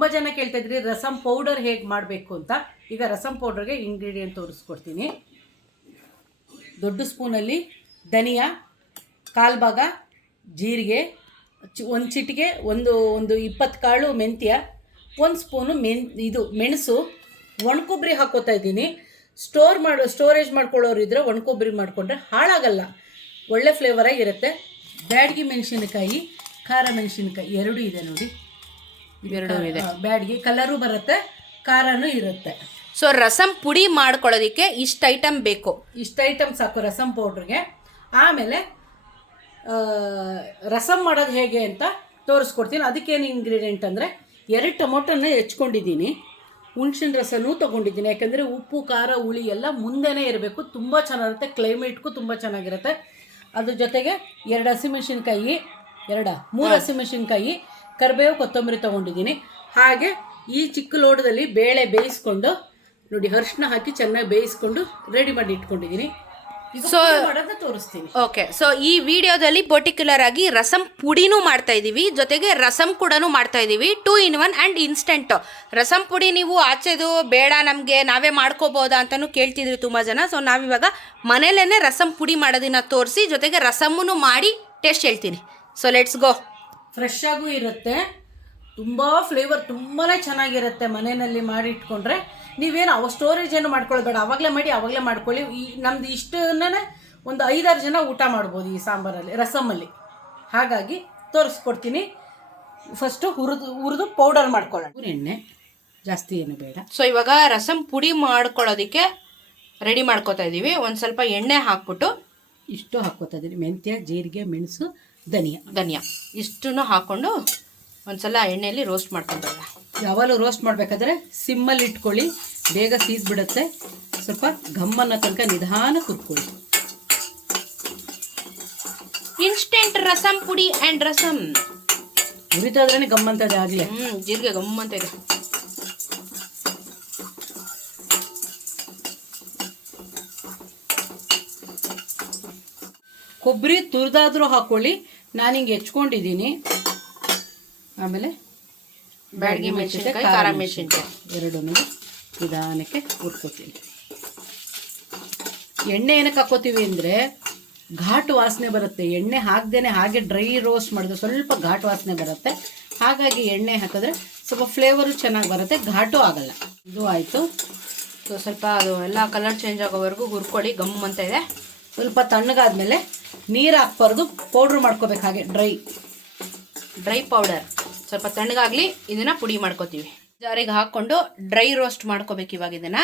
ತುಂಬ ಜನ ಕೇಳ್ತಾ ಇದ್ರಿ ರಸಮ್ ಪೌಡರ್ ಹೇಗೆ ಮಾಡಬೇಕು ಅಂತ. ಈಗ ರಸಮ್ ಪೌಡರ್ಗೆ ಇಂಗ್ರೀಡಿಯೆಂಟ್ ತೋರಿಸ್ಕೊಡ್ತೀನಿ. ದೊಡ್ಡ ಸ್ಪೂನಲ್ಲಿ ಧನಿಯಾ, ಕಾಲು ಭಾಗ ಜೀರಿಗೆ, ಒಂದು ಚಿಟಿಕೆ, ಒಂದು 20 ಕಾಳು ಮೆಂತ್ಯ, 1 ಸ್ಪೂನು ಮೆಣಸು, ಒಣಕೊಬ್ಬರಿ ಹಾಕೋತಾ ಇದ್ದೀನಿ. ಸ್ಟೋರೇಜ್ ಮಾಡ್ಕೊಳ್ಳೋರು ಇದ್ದರೆ ಒಣಕೊಬ್ಬರಿ ಮಾಡಿಕೊಂಡ್ರೆ ಹಾಳಾಗಲ್ಲ, ಒಳ್ಳೆ ಫ್ಲೇವರಾಗಿರುತ್ತೆ. ಬ್ಯಾಡಗಿ ಮೆಣಸಿನಕಾಯಿ, ಖಾರ ಮೆಣಸಿನಕಾಯಿ 2 ಇದೆ ನೋಡಿ, ಇವೆರಡು ಇದೆ. ಬ್ಯಾಡಗಿ ಕಲರು ಬರುತ್ತೆ, ಖಾರನೂ ಇರುತ್ತೆ. ಸೊ ರಸಮ್ ಪುಡಿ ಮಾಡ್ಕೊಳ್ಳೋದಕ್ಕೆ ಇಷ್ಟು ಐಟಮ್ ಬೇಕು. ಇಷ್ಟು ಐಟಮ್ ಸಾಕು ರಸಮ್ ಪೌಡ್ರಿಗೆ. ಆಮೇಲೆ ರಸಮ್ ಮಾಡೋದು ಹೇಗೆ ಅಂತ ತೋರಿಸ್ಕೊಡ್ತೀನಿ. ಅದಕ್ಕೇನು ಇಂಗ್ರೀಡಿಯೆಂಟ್ ಅಂದರೆ 2 ಟೊಮೊಟೊನ ಹೆಚ್ಕೊಂಡಿದ್ದೀನಿ, ಹುಣ್ಸಿನ ರಸನೂ ತೊಗೊಂಡಿದ್ದೀನಿ. ಯಾಕೆಂದರೆ ಉಪ್ಪು ಖಾರ ಹುಳಿ ಎಲ್ಲ ಮುಂದೆನೇ ಇರಬೇಕು, ತುಂಬ ಚೆನ್ನಾಗಿರುತ್ತೆ, ಕ್ಲೈಮೇಟ್ಗೂ ತುಂಬ ಚೆನ್ನಾಗಿರುತ್ತೆ. ಅದ್ರ ಜೊತೆಗೆ 2 ಹಸಿಮೆಣಸಿನ್ಕಾಯಿ, 3 ಹಸಿಮೆಣಸಿನ್ಕಾಯಿ, ಕರಿಬೇವು, ಕೊತ್ತಂಬರಿ ತೊಗೊಂಡಿದ್ದೀನಿ. ಹಾಗೆ ಈ ಚಿಕ್ಕ ಲೋಟದಲ್ಲಿ ಬೇಳೆ ಬೇಯಿಸ್ಕೊಂಡು ನೋಡಿ, ಅರಿಶಿನ ಹಾಕಿ ಚೆನ್ನಾಗಿ ಬೇಯಿಸ್ಕೊಂಡು ರೆಡಿ ಮಾಡಿ ಇಟ್ಕೊಂಡಿದ್ದೀನಿ. ಸೊ ಮಾಡೋದನ್ನ ತೋರಿಸ್ತೀನಿ. ಓಕೆ, ಸೊ ಈ ವಿಡಿಯೋದಲ್ಲಿ ಪರ್ಟಿಕ್ಯುಲರ್ ಆಗಿ ರಸಮ್ ಪುಡಿನೂ ಮಾಡ್ತಾ ಇದ್ದೀವಿ, ಜೊತೆಗೆ ರಸಮ್ ಕೂಡ ಮಾಡ್ತಾ ಇದ್ದೀವಿ. 2 in 1 ಆ್ಯಂಡ್ ಇನ್ಸ್ಟೆಂಟ್. ರಸಮ್ ಪುಡಿ ನೀವು ಆಚೆದು ಬೇಡ ನಮಗೆ ನಾವೇ ಮಾಡ್ಕೋಬೋದಾ ಅಂತಲೂ ಕೇಳ್ತಿದ್ರಿ ತುಂಬ ಜನ. ಸೊ ನಾವಿವಾಗ ಮನೇಲೇ ರಸಮ್ ಪುಡಿ ಮಾಡೋದನ್ನ ತೋರಿಸಿ, ಜೊತೆಗೆ ರಸಮ್ಮೂ ಮಾಡಿ ಟೇಸ್ಟ್ ಹೇಳ್ತೀನಿ. So let's go. ಫ್ರೆಶ್ ಆಗೂ ಇರುತ್ತೆ, ತುಂಬ ಫ್ಲೇವರ್ ತುಂಬಾ ಚೆನ್ನಾಗಿರುತ್ತೆ. ಮನೆಯಲ್ಲಿ ಮಾಡಿ ಇಟ್ಕೊಂಡ್ರೆ ನೀವೇನು ಸ್ಟೋರೇಜ್ ಏನು ಮಾಡ್ಕೊಳ್ಬೇಡ, ಆವಾಗಲೇ ಮಾಡಿ ಆವಾಗಲೇ ಮಾಡ್ಕೊಳ್ಳಿ. ನಮ್ದು ಇಷ್ಟನ್ನೇ ಒಂದು 5-6 ಜನ ಊಟ ಮಾಡ್ಬೋದು ಈ ಸಾಂಬಾರಲ್ಲಿ, ರಸಮಲ್ಲಿ. ಹಾಗಾಗಿ ತೋರಿಸ್ಕೊಡ್ತೀನಿ. ಫಸ್ಟು ಹುರಿದು ಪೌಡರ್ ಮಾಡ್ಕೊಳ್ಳೋಣ. ಎಣ್ಣೆ ಜಾಸ್ತಿ ಏನು ಬೇಡ. ಸೊ ಇವಾಗ ರಸಮ್ ಪುಡಿ ಮಾಡ್ಕೊಳ್ಳೋದಕ್ಕೆ ರೆಡಿ ಮಾಡ್ಕೋತಾ ಇದ್ದೀವಿ. ಒಂದು ಸ್ವಲ್ಪ ಎಣ್ಣೆ ಹಾಕ್ಬಿಟ್ಟು ಇಷ್ಟು ಹಾಕ್ಕೋತಾ ಇದ್ದೀನಿ. ಮೆಂತ್ಯ, ಜೀರಿಗೆ, ಮೆಣಸು, ಧನಿಯಾ ಇಷ್ಟನ್ನು ಹಾಕ್ಕೊಂಡು ಒಂದ್ಸಲ ಎಣ್ಣೆಯಲ್ಲಿ ರೋಸ್ಟ್ ಮಾಡ್ಕೊಂಡಲ್ಲ. ಯಾವಾಗಲೂ ರೋಸ್ಟ್ ಮಾಡಬೇಕಾದ್ರೆ ಸಿಮ್ಮಲ್ಲಿ ಇಟ್ಕೊಳ್ಳಿ, ಬೇಗ ಸೀದ್ಬಿಡುತ್ತೆ. ಸ್ವಲ್ಪ ಘಮ್ಮನ್ನ ತನಕ ನಿಧಾನ ಕುರ್ಕೊಳ್ಳಿ. ಇನ್ಸ್ಟೆಂಟ್ ರಸಮ್ ಪುಡಿ ಆ್ಯಂಡ್ ರಸಮ್ ಉರಿತಾ ಇದ್ರೇ ಗಮ್ಮಂತದೆ ಆಗಲಿ. ಜೀರಿಗೆ ಗಮ್ಮಂತ ಇದೆ. ಕೊಬ್ಬರಿ ತುರಿದಾದ್ರೂ ಹಾಕ್ಕೊಳ್ಳಿ, ನಾನು ಹಿಂಗೆ ಹೆಚ್ಕೊಂಡಿದ್ದೀನಿ. ಆಮೇಲೆ ಬ್ಯಾಡಗಿ ಮೆಣಸಿನಕಾಯಿ, ಖಾರ ಮೆಣಸಿನಕಾಯಿ 2 ನಿಧಾನಕ್ಕೆ ಹುರ್ಕೋತೀನಿ. ಎಣ್ಣೆ ಏನಕ್ಕೆ ಹಾಕೋತೀವಿ ಅಂದರೆ ಘಾಟು ವಾಸನೆ ಬರುತ್ತೆ. ಎಣ್ಣೆ ಹಾಕ್ದೇನೆ ಹಾಗೆ ಡ್ರೈ ರೋಸ್ಟ್ ಮಾಡಿದ್ರೆ ಸ್ವಲ್ಪ ಘಾಟು ವಾಸನೆ ಬರುತ್ತೆ. ಹಾಗಾಗಿ ಎಣ್ಣೆ ಹಾಕಿದ್ರೆ ಸ್ವಲ್ಪ ಫ್ಲೇವರು ಚೆನ್ನಾಗಿ ಬರುತ್ತೆ, ಘಾಟು ಆಗಲ್ಲ. ಇದು ಆಯಿತು. ಸೊ ಸ್ವಲ್ಪ ಅದು ಎಲ್ಲ ಕಲರ್ ಚೇಂಜ್ ಆಗೋವರೆಗೂ ಹುರ್ಕೊಳ್ಳಿ, ಗಮ್ ಅಂತ ಇದೆ. ಸ್ವಲ್ಪ ತಣ್ಣಗಾದ್ಮೇಲೆ ನೀರು ಹಾಕ್ಬಾರ್ದು, ಪೌಡ್ರ್ ಮಾಡ್ಕೋಬೇಕು. ಹಾಗೆ ಡ್ರೈ ಪೌಡರ್ ಸ್ವಲ್ಪ ತಣ್ಣಗಾಗಲಿ, ಇದನ್ನು ಪುಡಿ ಮಾಡ್ಕೋತೀವಿ. ಜಾರಿಗೆ ಹಾಕ್ಕೊಂಡು ಡ್ರೈ ರೋಸ್ಟ್ ಮಾಡ್ಕೋಬೇಕು. ಇವಾಗ ಇದನ್ನು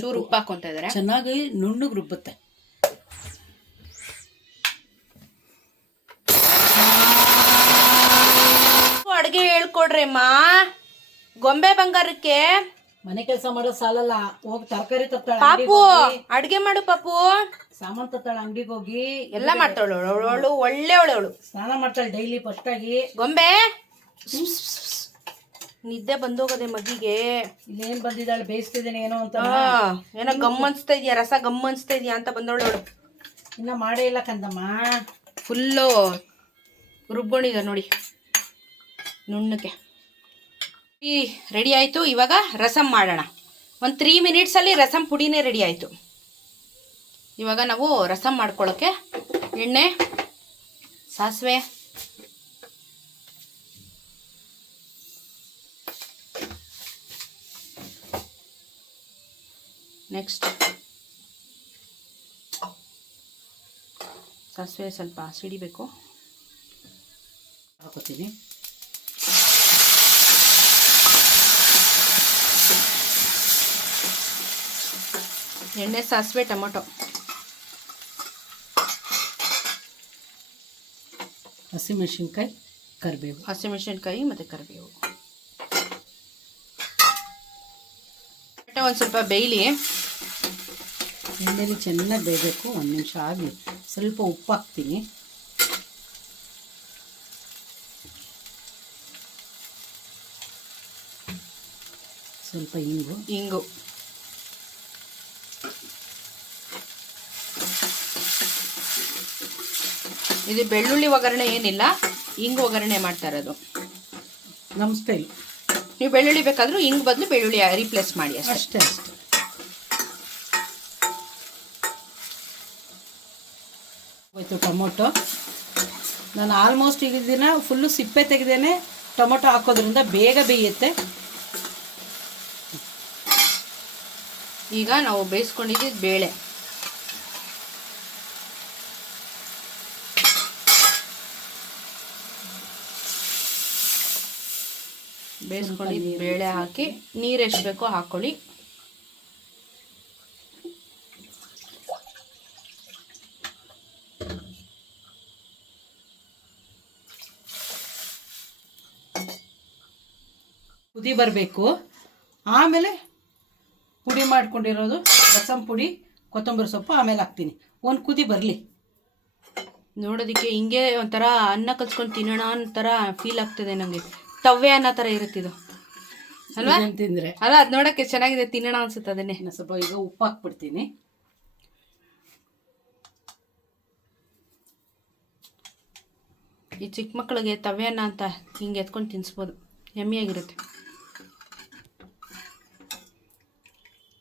ಚೂರು ಉಪ್ಪು ಹಾಕ್ಕೊತಾ ಇದ್ದಾರೆ, ಚೆನ್ನಾಗಿ ನುಣ್ಣಗೆ ರುಬ್ಬುತ್ತೆ. ಅಡುಗೆ ಹೇಳ್ಕೊಡ್ರಿ ಅಮ್ಮ. ಗೊಂಬೆ ಬಂಗಾರಕ್ಕೆ ಮನೆ ಕೆಲಸ ಮಾಡೋ ಸಾಲಲ್ಲ, ಹೋಗಿ ತರಕಾರಿ ತರ್ತಾಳೆ, ಪಾಪು ಅಡ್ಗೆ ಮಾಡು ಪಾಪು, ಸಾಮಾನು ತರ್ತಾಳೆ, ಅಂಗಡಿಗೆ ಹೋಗಿ ಎಲ್ಲ ಮಾಡ್ತಾಳು. ಒಳ್ಳೆ ಸ್ನಾನ ಮಾಡ್ತಾಳೆ ಡೈಲಿ. ಫಸ್ಟ್ ಆಗಿ ಗೊಂಬೆ ನಿದ್ದೆ ಬಂದೋಗದೆ ಮಗಿಗೆ. ಇಲ್ಲೇನ್ ಬಂದಿದ್ದಾಳೆ, ಬೇಯಿಸ್ತಿದ್ದೇನೆ ಏನೋ ಅಂತ, ಏನೋ ಗಮ್ ಅನ್ಸ್ತಾ ಇದೆಯಾ, ರಸ ಗಮ್ ಅನ್ಸ್ತಾ ಇದೆಯಾ ಅಂತ ಬಂದವಳು. ಇನ್ನ ಮಾಡೇ ಇಲ್ಲ ಕಂದಮ್ಮ. ಫುಲ್ಲು ರುಬ್ಕೊಂಡಿದೆ ನೋಡಿ ನುಣ್ಣಕ್ಕೆ. ರೆಡಿ ಆಯಿತು. ಇವಾಗ ರಸಮ್ ಮಾಡೋಣ. ಒಂದು 3 ಮಿನಿಟ್ಸಲ್ಲಿ ರಸಮ್ ಪುಡಿನೇ ರೆಡಿ ಆಯಿತು. ಇವಾಗ ನಾವು ರಸಮ್ ಮಾಡ್ಕೊಳ್ಳೋಕ್ಕೆ ಎಣ್ಣೆ, ಸಾಸಿವೆ, ನೆಕ್ಸ್ಟ್ ಸಾಸಿವೆ ಸ್ವಲ್ಪ ಸಿಡಿಬೇಕು, ಹಾಕೋತೀನಿ. ಎಣ್ಣೆ, ಸಾಸಿವೆ, ಟೊಮೊಟೊ, ಹಸಿಮೆಣಸಿನ್ಕಾಯಿ, ಹಸಿಮೆಣಸಿನ್ಕಾಯಿ ಮತ್ತು ಕರಿಬೇವು. ಒಂದು ಸ್ವಲ್ಪ ಬೇಯಲಿ, ಎಣ್ಣೆಲಿ ಚೆನ್ನಾಗಿ ಬೇಯಬೇಕು. 1 ನಿಮಿಷ ಆಗಲಿ. ಸ್ವಲ್ಪ ಉಪ್ಪು ಹಾಕ್ತೀನಿ, ಸ್ವಲ್ಪ ಇಂಗು, ಇದು ಬೆಳ್ಳುಳ್ಳಿ ಒಗ್ಗರಣೆ ಏನಿಲ್ಲ, ಹಿಂಗ್ ಒಗ್ಗರಣೆ ಮಾಡ್ತಾ ಇರೋದು ನಮ್ಮ ಸ್ಟೈಲ್. ನೀವು ಬೆಳ್ಳುಳ್ಳಿ ಬೇಕಾದರೂ ಹಿಂಗ್ ಬದಲು ಬೆಳ್ಳುಳ್ಳಿ ರೀಪ್ಲೇಸ್ ಮಾಡಿ ಅಷ್ಟೇ ಅಷ್ಟೇ. ಹೋಯ್ತು ಟೊಮೊಟೊ. ನಾನು ಆಲ್ಮೋಸ್ಟ್ ಈಗ ದಿನ ಫುಲ್ಲು ಸಿಪ್ಪೆ ತೆಗೆದೇನೆ ಟೊಮೊಟೊ ಹಾಕೋದ್ರಿಂದ ಬೇಗ ಬೇಯುತ್ತೆ. ಈಗ ನಾವು ಬೇಯಿಸ್ಕೊಂಡಿದ್ದು ಬೇಳೆ, ಬೇಯಿಸ್ಕೊಂಡಿದ್ದು ಬೇಳೆ ಹಾಕಿ ನೀರು ಎಷ್ಟು ಬೇಕೋ ಹಾಕೊಳ್ಳಿ. ಕುದಿ ಬರಬೇಕು. ಆಮೇಲೆ ಪುಡಿ ಮಾಡ್ಕೊಂಡಿರೋದು ರಸಂ ಪುಡಿ, ಕೊತ್ತಂಬರಿ ಸೊಪ್ಪು ಆಮೇಲೆ ಹಾಕ್ತೀನಿ. ಒಂದು ಕುದಿ ಬರಲಿ. ನೋಡೋದಕ್ಕೆ ಹಿಂಗೆ ಒಂಥರ ಅನ್ನ ಕಲ್ಸ್ಕೊಂಡು ತಿನ್ನೋಣ ಒಂಥರ ಫೀಲ್ ಆಗ್ತದೆ ನನಗೆ. ತವ್ವೆ ಅನ್ನೋ ಥರ ಇರುತ್ತಿದ್ದು ಅಲ್ವಾ ತಿಂದರೆ. ಅಲ್ಲ, ಅದು ನೋಡೋಕ್ಕೆ ಚೆನ್ನಾಗಿದೆ, ತಿನ್ನೋಣ ಅನ್ಸುತ್ತೆ. ಅದನ್ನೇ ಇನ್ನು ಸ್ವಲ್ಪ ಈಗ ಉಪ್ಪು ಹಾಕ್ಬಿಡ್ತೀನಿ. ಈ ಚಿಕ್ಕ ಮಕ್ಕಳಿಗೆ ತವ್ವೆ ಅನ್ನ ಅಂತ ಹಿಂಗೆ ಎತ್ಕೊಂಡು ತಿನ್ನಿಸ್ಬೋದು, ಯಮ್ಮಿಯಾಗಿರುತ್ತೆ.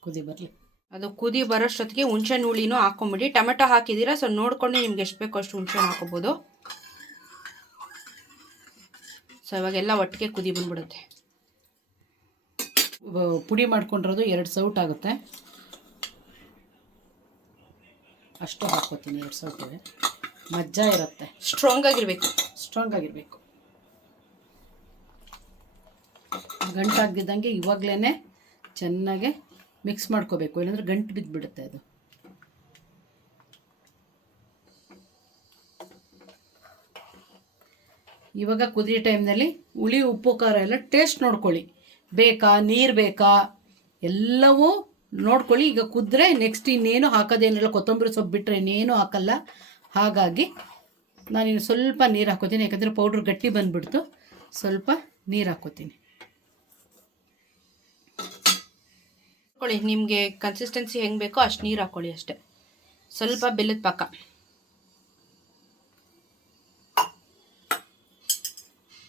ಕುದಿ ಬರಲಿ. ಅದು ಕುದಿ ಬರೋಷ್ಟೊತ್ತಿಗೆ ಹುಣ್ಸೆಹಣ್ಣು ಹುಳಿನೂ ಹಾಕೊಂಬಿಡಿ. ಟೊಮೆಟೊ ಹಾಕಿದ್ದೀರಾ, ಸೊ ನೋಡ್ಕೊಂಡು ನಿಮ್ಗೆ ಎಷ್ಟು ಬೇಕೋ ಅಷ್ಟು ಹುಣ್ಸೆಹಣ್ಣು ಹಾಕೋಬೋದು. ಸೊ ಇವಾಗೆಲ್ಲ ಒಟ್ಟಿಗೆ ಕುದಿ ಬಂದ್ಬಿಡುತ್ತೆ. ಪುಡಿ ಮಾಡ್ಕೊಂಡಿರೋದು 2 ಸೌಟ್ ಆಗುತ್ತೆ, ಅಷ್ಟು ಹಾಕ್ಕೋತೀನಿ. 2 ಸೌಟಿವೆ. ಮಜ್ಜಾ ಇರುತ್ತೆ. ಸ್ಟ್ರಾಂಗ್ ಆಗಿರಬೇಕು. ಗಂಟಾಗ್ದಿದ್ದಂಗೆ ಇವಾಗಲೇ ಚೆನ್ನಾಗೆ ಮಿಕ್ಸ್ ಮಾಡ್ಕೋಬೇಕು, ಇಲ್ಲಾಂದ್ರೆ ಗಂಟು ಬಿದ್ದುಬಿಡುತ್ತೆ ಅದು. ಇವಾಗ ಕುದಿಯೋ ಟೈಮ್ನಲ್ಲಿ ಹುಳಿ ಉಪ್ಪು ಖಾರ ಎಲ್ಲ ಟೇಸ್ಟ್ ನೋಡ್ಕೊಳ್ಳಿ. ಬೇಕಾ, ನೀರು ಬೇಕಾ, ಎಲ್ಲವೂ ನೋಡ್ಕೊಳ್ಳಿ. ಈಗ ಕುದ್ರೆ ನೆಕ್ಸ್ಟ್ ಇನ್ನೇನು ಹಾಕೋದೇನಿಲ್ಲ, ಕೊತ್ತಂಬರಿ ಸೊಪ್ಪು ಬಿಟ್ಟರೆ ಇನ್ನೇನು ಹಾಕಲ್ಲ. ಹಾಗಾಗಿ ನಾನಿನ್ನು ಸ್ವಲ್ಪ ನೀರು ಹಾಕೋತೀನಿ, ಯಾಕಂದರೆ ಪೌಡ್ರ್ ಗಟ್ಟಿ ಬಂದುಬಿಡ್ತು. ಸ್ವಲ್ಪ ನೀರು ಹಾಕೋತೀನಿ. ಹಾಕೊಳ್ಳಿ, ನಿಮಗೆ ಕನ್ಸಿಸ್ಟೆನ್ಸಿ ಹೆಂಗೆ ಬೇಕೋ ಅಷ್ಟು ನೀರು ಹಾಕೊಳ್ಳಿ ಅಷ್ಟೇ. ಸ್ವಲ್ಪ ಬೆಲ್ಲದ ಪಾಕ,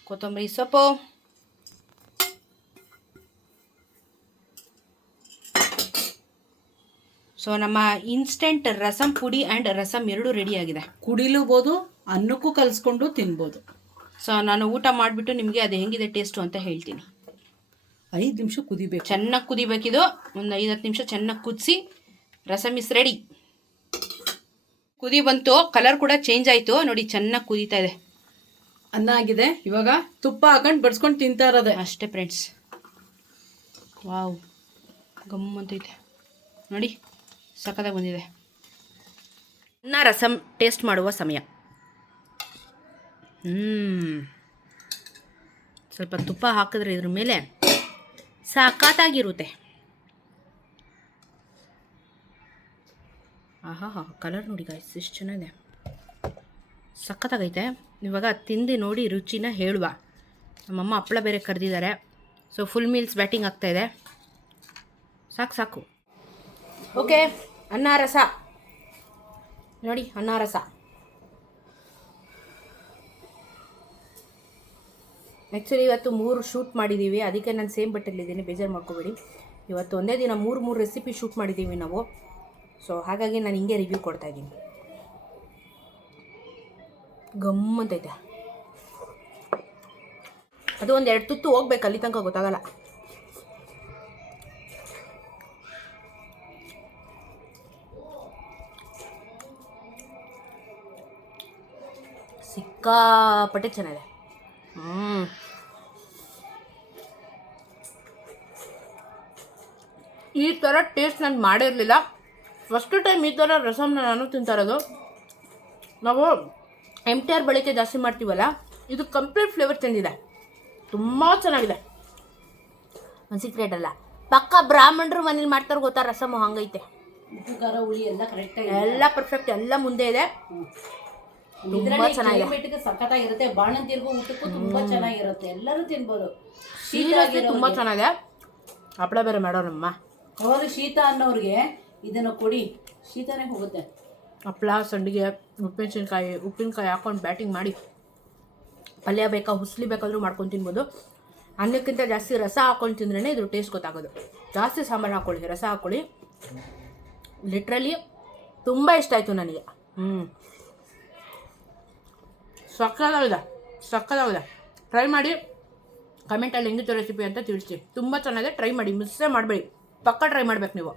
ಕೊತ್ತಂಬರಿ ಸೊಪ್ಪು, ಸೊ ನಮ್ಮ ಇನ್ಸ್ಟೆಂಟ್ ರಸಂ ಪುಡಿ ಆ್ಯಂಡ್ ರಸಂ ಎರಡೂ ರೆಡಿಯಾಗಿದೆ. ಕುಡಿಲೂಬೋದು, ಅನ್ನಕ್ಕೂ ಕಲಿಸ್ಕೊಂಡು ತಿನ್ಬೋದು. ಸೊ ನಾನು ಊಟ ಮಾಡಿಬಿಟ್ಟು ನಿಮಗೆ ಅದು ಹೆಂಗಿದೆ ಟೇಸ್ಟು ಅಂತ ಹೇಳ್ತೀನಿ. 5 ನಿಮಿಷ ಕುದಿಬೇಕು, ಚೆನ್ನಾಗಿ ಕುದಿಬೇಕಿದು. ಒಂದು 5-10 ನಿಮಿಷ ಚೆನ್ನಾಗಿ ಕುದಿಸಿ ರಸಮ್ ಇಸ್ ರೆಡಿ. ಕುದಿ ಬಂತು, ಕಲರ್ ಕೂಡ ಚೇಂಜ್ ಆಯಿತು ನೋಡಿ, ಚೆನ್ನಾಗಿ ಕುದೀತಾ ಇದೆ. ಅನ್ನ ಆಗಿದೆ. ಇವಾಗ ತುಪ್ಪ ಹಾಕೊಂಡು ಬಡ್ಸ್ಕೊಂಡು ತಿಂತಾ ಇರೋದೆ ಅಷ್ಟೇ ಫ್ರೆಂಡ್ಸ್. ವಾವ್, ಗಮ್ಮಂತೈತೆ ನೋಡಿ, ಸಖತ್ತಾಗಿ ಬಂದಿದೆ. ಅನ್ನ ರಸಮ್ ಟೇಸ್ಟ್ ಮಾಡುವ ಸಮಯ. ಸ್ವಲ್ಪ ತುಪ್ಪ ಹಾಕಿದ್ರೆ ಇದ್ರ ಮೇಲೆ ಸಖತ್ತಾಗಿರುತ್ತೆ. ಆಹಾ, ಕಲರ್ ನೋಡಿ ಗಾಯ್ಸ್, ಎಷ್ಟು ಚೆನ್ನಾಗಿದೆ, ಸಖತ್ತಾಗೈತೆ. ಇವಾಗ ತಿಂದು ನೋಡಿ ರುಚಿನ ಹೇಳುವ. ನಮ್ಮಮ್ಮ ಹಪ್ಪಳ ಬೇರೆ ಕರೆದಿದ್ದಾರೆ. ಸೊ ಫುಲ್ ಮೀಲ್ಸ್ ಬ್ಯಾಟಿಂಗ್ ಆಗ್ತಾಯಿದೆ. ಸಾಕು. ಓಕೆ, ಅನ್ನ ರಸ ನೋಡಿ, ಅನ್ನ ರಸ. ಆ್ಯಕ್ಚುಲಿ ಇವತ್ತು 3 ಶೂಟ್ ಮಾಡಿದ್ದೀವಿ, ಅದಕ್ಕೆ ನಾನು ಸೇಮ್ ಬಟ್ಟೆಲ್ಲಿದ್ದೀನಿ, ಬೇಜಾರು ಮಾಡ್ಕೋಬೇಡಿ. ಇವತ್ತು ಒಂದೇ ದಿನ 3 ರೆಸಿಪಿ ಶೂಟ್ ಮಾಡಿದ್ದೀವಿ ನಾವು. ಸೊ ಹಾಗಾಗಿ ನಾನು ಹಿಂಗೆ ರಿವ್ಯೂ ಕೊಡ್ತಾಯಿದ್ದೀನಿ. ಗಮ್ಮಂತೈತೆ. ಅದು 1-2 ತುತ್ತು ಹೋಗ್ಬೇಕು, ಅಲ್ಲಿ ತನಕ ಗೊತ್ತಾಗಲ್ಲ. ಸಿಕ್ಕಾಪಟ್ಟೆ ಚೆನ್ನಾಗಿದೆ. ಈ ಥರ ಟೇಸ್ಟ್ ನಾನು ಮಾಡಿರಲಿಲ್ಲ. ಫಸ್ಟ್ ಟೈಮ್ ಈ ಥರ ರಸಮ್ನ ನಾನು ತಿಂತಾ ಇರೋದು. ನಾವು MTR ಬಳಕೆ ಜಾಸ್ತಿ ಮಾಡ್ತೀವಲ್ಲ, ಇದು ಕಂಪ್ಲೀಟ್ ಫ್ಲೇವರ್ ತಂದಿದೆ, ತುಂಬ ಚೆನ್ನಾಗಿದೆ. ಒಂದು ಸೀಕ್ರೆಟ್ ಅಲ್ಲ, ಪಕ್ಕ ಬ್ರಾಹ್ಮಣರು ಮನೇಲಿ ಮಾಡ್ತಾರೆ ಗೊತ್ತಾ ರಸಮ್, ಹಂಗೈತೆ. ಉಪ್ಪು ಖಾರ ಹುಳಿ ಎಲ್ಲ ಕರೆಕ್ಟಾಗಿ, ಎಲ್ಲ ಪರ್ಫೆಕ್ಟ್, ಎಲ್ಲ ಮುಂದೆ ಇದೆ. ತುಂಬ ಚೆನ್ನಾಗಿದೆ, ಸಖತ್ತಾಗಿರುತ್ತೆ. ಬಾಣಂತಿರ್ಗೂ ಊಟಕ್ಕೂ ತುಂಬಾ ಚೆನ್ನಾಗಿರುತ್ತೆ, ಎಲ್ಲರೂ ತಿನ್ಬೋದು. ಸೀರಿಯಸ್ಲಿ ತುಂಬ ಚೆನ್ನಾಗಿದೆ. ಹಪ್ಪಳ ಬೇರೆ ಮಾಡೋರಮ್ಮ. ಅವರು ಶೀತ ಅನ್ನೋರಿಗೆ ಇದನ್ನು ಕೊಡಿ, ಶೀತನೇ ಹೋಗುತ್ತೆ. ಹಪ್ಪಳ ಸಂಡಿಗೆ ಉಪ್ಪಿನಕಾಯಿ ಹಾಕೊಂಡು ಬ್ಯಾಟಿಂಗ್ ಮಾಡಿ ಪಲ್ಯ ಬೇಕಾ ಹುಸ್ಲಿ ಬೇಕಾದರೂ ಮಾಡ್ಕೊಂಡು ತಿನ್ಬೋದು. ಅನ್ನಕ್ಕಿಂತ ಜಾಸ್ತಿ ರಸ ಹಾಕೊಂಡು ತಿಂದ್ರೇ ಇದ್ರ ಟೇಸ್ಟ್ ಗೊತ್ತಾಗೋದು. ಜಾಸ್ತಿ ಸಾಂಬಾರು ಹಾಕ್ಕೊಳ್ಳಿ, ರಸ ಹಾಕ್ಕೊಳ್ಳಿ. ಲಿಟ್ರಲಿ ತುಂಬ ಇಷ್ಟ ಆಯಿತು ನನಗೆ. ಸಕ್ಕತ್ತಾಗಿದೆ. ಟ್ರೈ ಮಾಡಿ, ಕಮೆಂಟಲ್ಲಿ ಹೆಂಗಿತ್ತು ರೆಸಿಪಿ ಅಂತ ತಿಳಿಸಿ. ತುಂಬ ಚೆನ್ನಾಗಿದೆ, ಟ್ರೈ ಮಾಡಿ, ಮಿಸ್ಸೇ ಮಾಡಬೇಡಿ, ಪಕ್ಕ ಟ್ರೈ ಮಾಡ್ಬೇಕು ನೀವು.